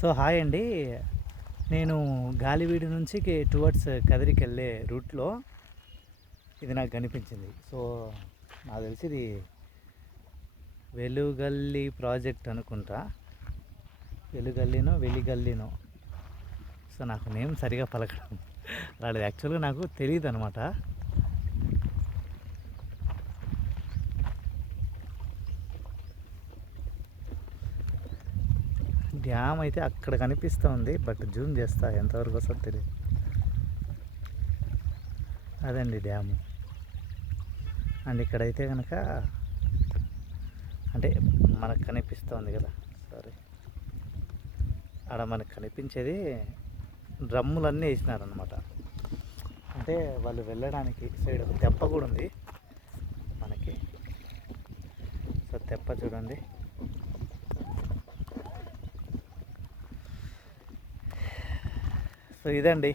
So hi అండి. నేను గాలివీడు నుంచి టువర్డ్స్ కదిరికి వెళ్ళే రూట్లో ఇది నాకు కనిపించింది. సో నాకు తెలిసి ఇది వెలుగల్లి ప్రాజెక్ట్ అనుకుంటా. వెలిగల్లినో. సో నాకు నేమ్ సరిగా పలకడం రాలేదు. యాక్చువల్గా నాకు తెలియదు అనమాట. డ్యామ్ అయితే అక్కడ కనిపిస్తూ ఉంది, బట్ జూమ్ చేస్తా ఎంతవరకు వస్తుందో తెలియదు. అదండి డ్యాము. అండ్ ఇక్కడైతే కనుక అంటే మనకు కనిపిస్తుంది కదా, సారీ, ఆడ మనకు కనిపించేది డ్రమ్ములన్నీ వేసినారనమాట. అంటే వాళ్ళు వెళ్ళడానికి సైడ్ తెప్ప కూడా ఉంది మనకి. సో తెప్ప చూడండి. సో ఇదండి.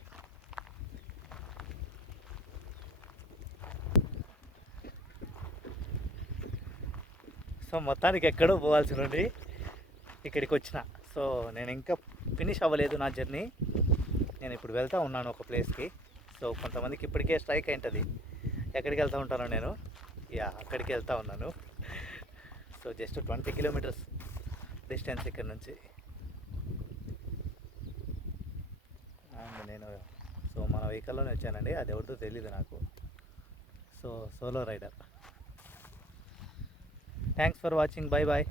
సో మొత్తానికి ఎక్కడో పోవాల్సి నుండి ఇక్కడికి వచ్చిన. సో నేను ఇంకా ఫినిష్ అవ్వలేదు నా జర్నీ. నేను ఇప్పుడు వెళ్తూ ఉన్నాను ఒక ప్లేస్కి. సో కొంతమందికి ఇప్పటికే స్ట్రైక్ అయింటుంది, ఎక్కడికి వెళ్తూ ఉంటాను నేను. అక్కడికి వెళ్తూ ఉన్నాను. సో జస్ట్ 20 కిలోమీటర్స్ డిస్టెన్స్ ఇక్కడ నుంచి. అండ్ నేను మన వెహికల్లోనే వచ్చానండి, అది ఎవరితో తెలీదు నాకు. So solo rider. Thanks for watching. Bye bye.